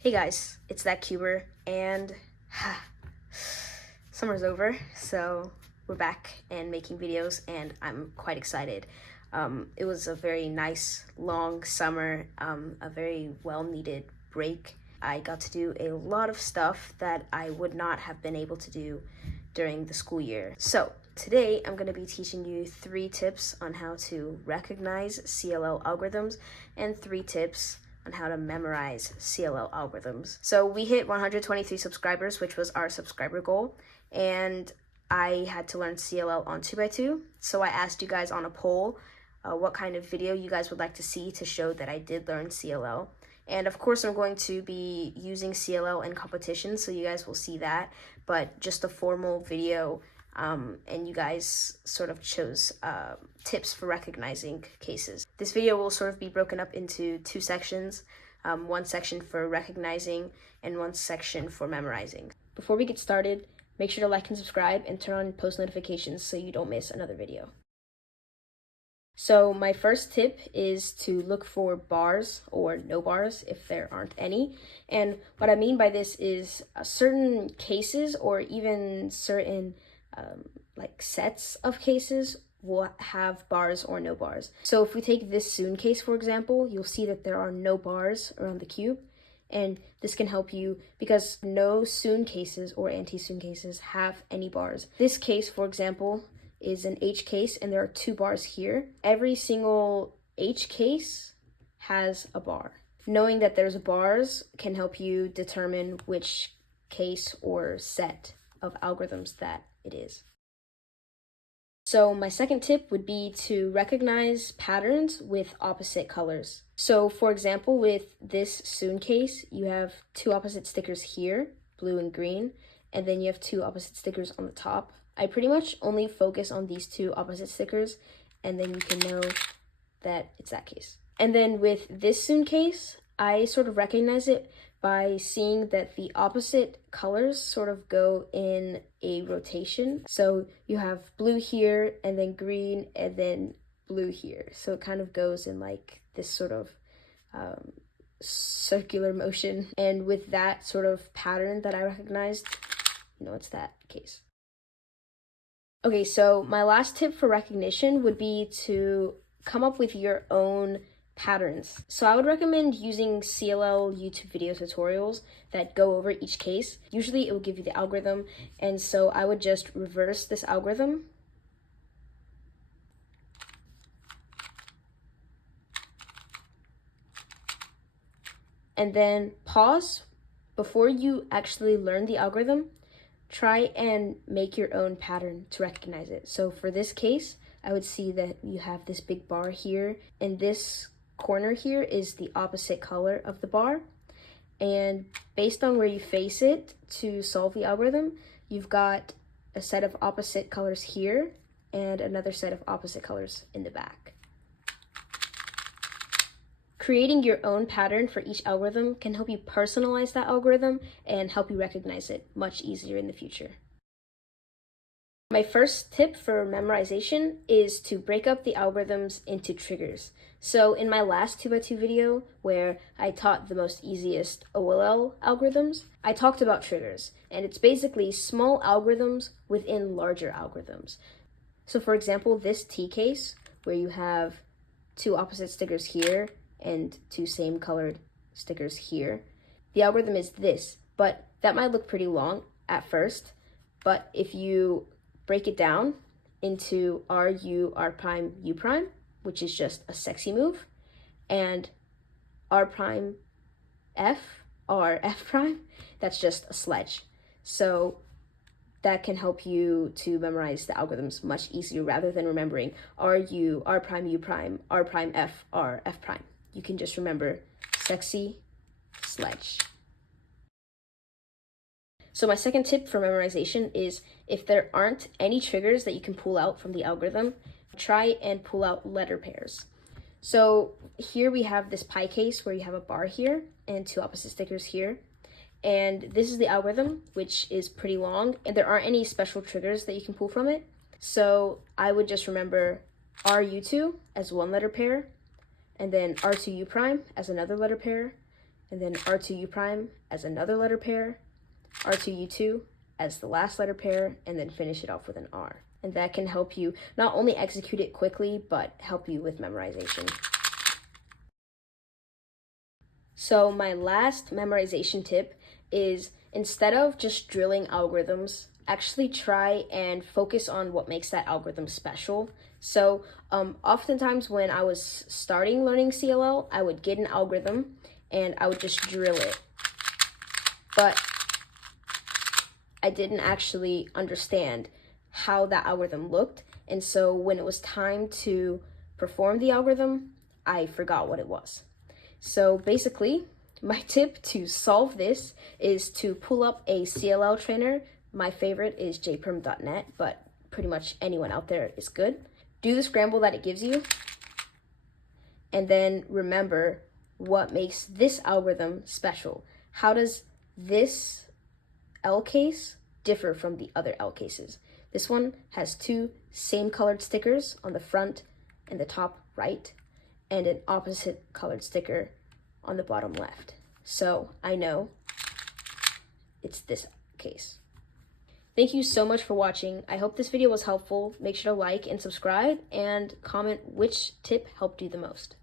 Hey guys, it's that Cuber, and summer's over, so we're back and making videos, and I'm quite excited. It was a very nice, long summer, a very well-needed break. I got to do a lot of stuff that I would not have been able to do during the school year. So today I'm going to be teaching you 3 tips on how to recognize CLL algorithms and 3 tips on how to memorize CLL algorithms. So we hit 123 subscribers, which was our subscriber goal, and I had to learn CLL on 2x2. So I asked you guys on a poll what kind of video you guys would like to see to show that I did learn CLL. And of course, I'm going to be using CLL in competitions, so you guys will see that, but just a formal video, and you guys sort of chose tips for recognizing cases. This video will sort of be broken up into 2 sections, one section for recognizing and one section for memorizing. Before we get started, make sure to like and subscribe and turn on post notifications so you don't miss another video. So my first tip is to look for bars or no bars if there aren't any. And what I mean by this is certain cases or even certain like sets of cases will have bars or no bars. So if we take this soon case, for example, you'll see that there are no bars around the cube. And this can help you because no soon cases or anti-soon cases have any bars. This case, for example, is an H case and there are 2 bars here. Every single H case has a bar. Knowing that there's bars can help you determine which case or set of algorithms that it is. So my second tip would be to recognize patterns with opposite colors. So for example, with this soon case, you have 2 opposite stickers here, blue and green, and then you have 2 opposite stickers on the top. I pretty much only focus on these 2 opposite stickers, and then you can know that it's that case. And then with this soon case, I sort of recognize it by seeing that the opposite colors sort of go in a rotation. So you have blue here, and then green, and then blue here. So it kind of goes in like this sort of circular motion. And with that sort of pattern that I recognized, it's that case. Okay, so my last tip for recognition would be to come up with your own patterns. So I would recommend using CLL YouTube video tutorials that go over each case. Usually it will give you the algorithm, and so I would just reverse this algorithm. And then pause before you actually learn the algorithm. Try and make your own pattern to recognize it. So for this case, I would see that you have this big bar here, and this corner here is the opposite color of the bar. And based on where you face it to solve the algorithm, you've got a set of opposite colors here and another set of opposite colors in the back. Creating your own pattern for each algorithm can help you personalize that algorithm and help you recognize it much easier in the future. My first tip for memorization is to break up the algorithms into triggers. So in my last 2x2 video, where I taught the most easiest OLL algorithms, I talked about triggers, and it's basically small algorithms within larger algorithms. So for example, this T case, where you have 2 opposite stickers here and 2 same colored stickers here, the algorithm is this, but that might look pretty long at first, but if you break it down into RU, R prime, U prime, which is just a sexy move, and R prime, F, R, F prime, that's just a sledge. So that can help you to memorize the algorithms much easier rather than remembering RU, R prime, U prime, R prime, F, R, F prime. You can just remember sexy, sledge. So my second tip for memorization is if there aren't any triggers that you can pull out from the algorithm, try and pull out letter pairs. So here we have this pie case where you have a bar here and 2 opposite stickers here. And this is the algorithm, which is pretty long, and there aren't any special triggers that you can pull from it. So I would just remember RU2 as 1 letter pair, and then R2U prime as another letter pair, and then R2U prime as another letter pair, R2U2 as the last letter pair, and then finish it off with an R. And that can help you not only execute it quickly, but help you with memorization. So my last memorization tip is, instead of just drilling algorithms, actually try and focus on what makes that algorithm special. So oftentimes when I was starting learning CLL, I would get an algorithm and I would just drill it. But I didn't actually understand how that algorithm looked. And so when it was time to perform the algorithm, I forgot what it was. So basically, my tip to solve this is to pull up a CLL trainer. My favorite is jperm.net, but pretty much anyone out there is good. Do the scramble that it gives you, and then remember what makes this algorithm special. How does this L case differ from the other L cases? This one has two same colored stickers on the front and the top right, and an opposite colored sticker on the bottom left. So I know it's this case. Thank you so much for watching. I hope this video was helpful. Make sure to like and subscribe and comment which tip helped you the most.